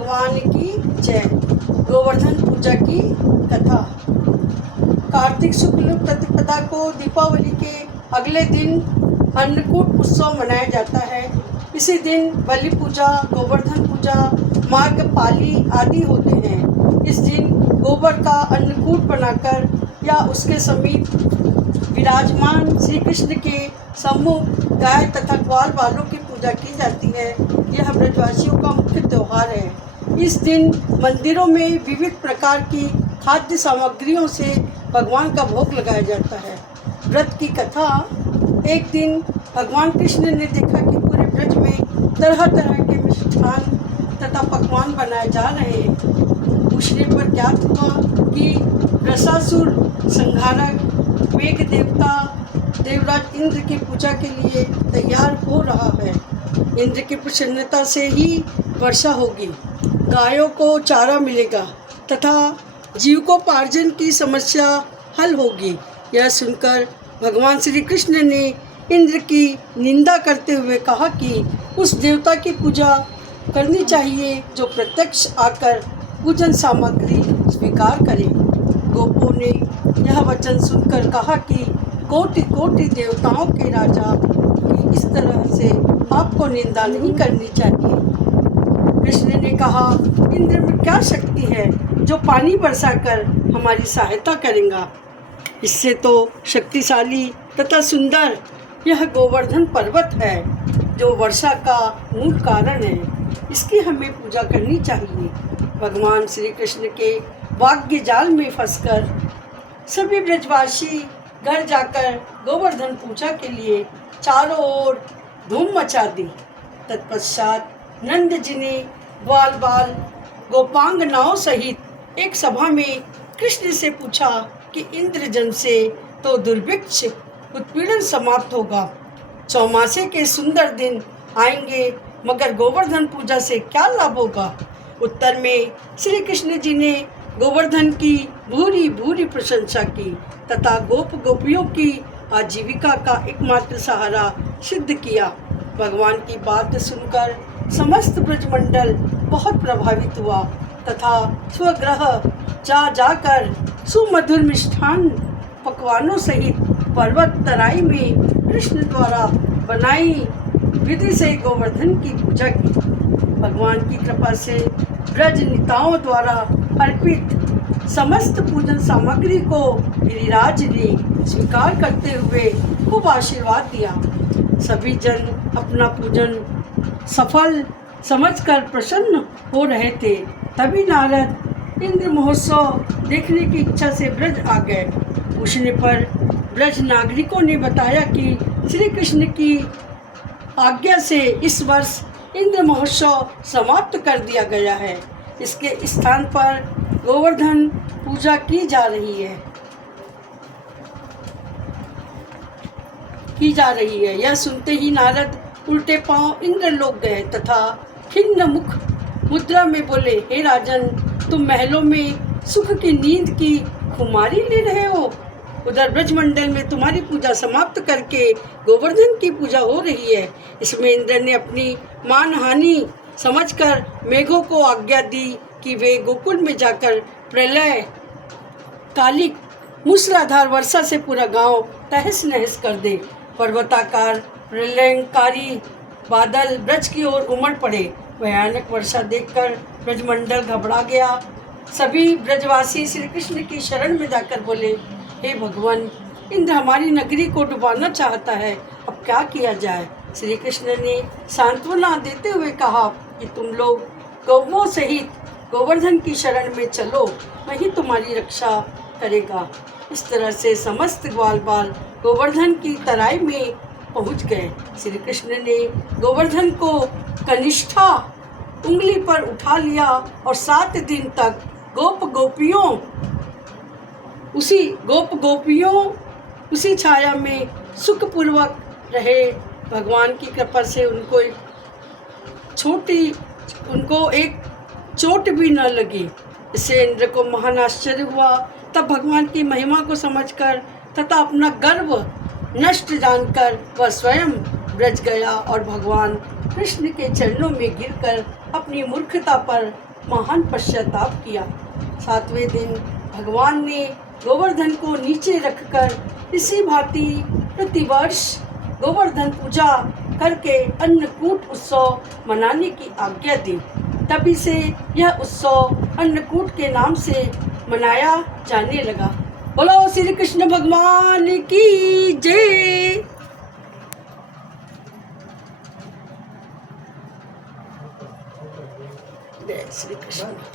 भगवान की जय। गोवर्धन पूजा की कथा। कार्तिक शुक्ल प्रतिपदा को दीपावली के अगले दिन अन्नकूट उत्सव मनाया जाता है। इसी दिन बलि पूजा, गोवर्धन पूजा, मार्गपाली आदि होते हैं। इस दिन गोबर का अन्नकूट बनाकर या उसके समीप विराजमान श्री कृष्ण के सम्मुख गाय तथा ग्वाल बालों की पूजा की जाती है। यह ब्रजवासियों का मुख्य त्यौहार है। इस दिन मंदिरों में विविध प्रकार की खाद्य सामग्रियों से भगवान का भोग लगाया जाता है। व्रत की कथा। एक दिन भगवान कृष्ण ने देखा कि पूरे ब्रज में तरह तरह के मिष्ठान तथा पकवान बनाए जा रहे हैं। पूछने पर ज्ञात हुआ कि रसासुर संहारक मेघ देवता देवराज इंद्र की पूजा के लिए तैयार हो रहा है। इंद्र की प्रसन्नता से ही वर्षा होगी, गायों को चारा मिलेगा तथा जीविकोपार्जन की समस्या हल होगी। यह सुनकर भगवान श्री कृष्ण ने इंद्र की निंदा करते हुए कहा कि उस देवता की पूजा करनी चाहिए जो प्रत्यक्ष आकर पूजन सामग्री स्वीकार करे। गोपों ने यह वचन सुनकर कहा कि कोटि कोटि देवताओं के राजा की इस तरह से आपको निंदा नहीं करनी चाहिए। कृष्ण ने कहा, इंद्र में क्या शक्ति है जो पानी बरसाकर हमारी सहायता करेगा। इससे तो शक्तिशाली तथा सुंदर यह गोवर्धन पर्वत है जो वर्षा का मूल कारण है। इसकी हमें पूजा करनी चाहिए। भगवान श्री कृष्ण के वाग्य जाल में फंसकर सभी ब्रजवासी घर जाकर गोवर्धन पूजा के लिए चारों ओर धूम मचा दी। तत्पश्चात नंद जी ने ग्वाल बाल गोपांगनाओं सहित एक सभा में कृष्ण से पूछा कि इंद्र जन से तो दुर्भिक्ष उत्पीड़न समाप्त होगा, चौमासे के सुंदर दिन आएंगे, मगर गोवर्धन पूजा से क्या लाभ होगा। उत्तर में श्री कृष्ण जी ने गोवर्धन की भूरी भूरी प्रशंसा की तथा गोप गोपियों की आजीविका का एकमात्र सहारा सिद्ध किया। भगवान की बात सुनकर समस्त ब्रजमंडल बहुत प्रभावित हुआ तथा स्वगृह जाकर सुमधुर मिष्ठान पकवानों सहित पर्वत तराई में कृष्ण द्वारा बनाई विधि से गोवर्धन की पूजा की। भगवान की कृपा से ब्रज निताओं द्वारा अर्पित समस्त पूजन सामग्री को गिरिराज ने स्वीकार करते हुए खूब आशीर्वाद दिया। सभी जन अपना पूजन सफल समझकर प्रसन्न हो रहे थे। तभी नारद इंद्र महोत्सव देखने की इच्छा से ब्रज आ गए। पूछने पर ब्रज नागरिकों ने बताया कि श्री कृष्ण की आज्ञा से इस वर्ष इंद्र महोत्सव समाप्त कर दिया गया है। इसके स्थान पर गोवर्धन पूजा की जा रही है। यह सुनते ही नारद उल्टे पांव इंद्रलोक गए तथा खिन्न मुख मुद्रा में बोले, हे राजन, तुम महलों में सुख की नींद की खुमारी ले रहे हो। उधर ब्रजमंडल में तुम्हारी पूजा समाप्त करके गोवर्धन की पूजा हो रही है। इसमें इंद्र ने अपनी मानहानि समझकर मेघों को आज्ञा दी कि वे गोकुल में जाकर प्रलय कालिक मूसलाधार वर्षा से पूरा गांव तहस नहस कर दे। पर्वताकार प्रलयंकारी बादल ब्रज की ओर उमड़ पड़े। भयानक वर्षा देखकर ब्रजमंडल घबरा गया। सभी ब्रजवासी श्री कृष्ण की शरण में जाकर बोले, हे भगवान, इंद्र हमारी नगरी को डुबाना चाहता है, अब क्या किया जाए। श्री कृष्ण ने सांत्वना देते हुए कहा कि तुम लोग गौओं सहित गोवर्धन की शरण में चलो, वही तुम्हारी रक्षा करेगा। इस तरह से समस्त ग्वाल बाल गोवर्धन की तराई में पहुंच गए। श्री कृष्ण ने गोवर्धन को कनिष्ठा उंगली पर उठा लिया और 7 दिन तक गोप गोपियों उसी छाया में सुखपूर्वक रहे। भगवान की कृपा से उनको एक चोट भी न लगी। इससे इंद्र को महान आश्चर्य हुआ। तब भगवान की महिमा को समझकर तथा अपना गर्व नष्ट जानकर वह स्वयं ब्रज गया और भगवान कृष्ण के चरणों में गिरकर अपनी मूर्खता पर महान पश्चाताप किया। 7वें दिन भगवान ने गोवर्धन को नीचे रखकर इसी भांति प्रतिवर्ष गोवर्धन पूजा करके अन्नकूट उत्सव मनाने की आज्ञा दी। तभी से यह उत्सव अन्नकूट के नाम से मनाया जाने लगा। बोलो श्री कृष्ण भगवान की जय।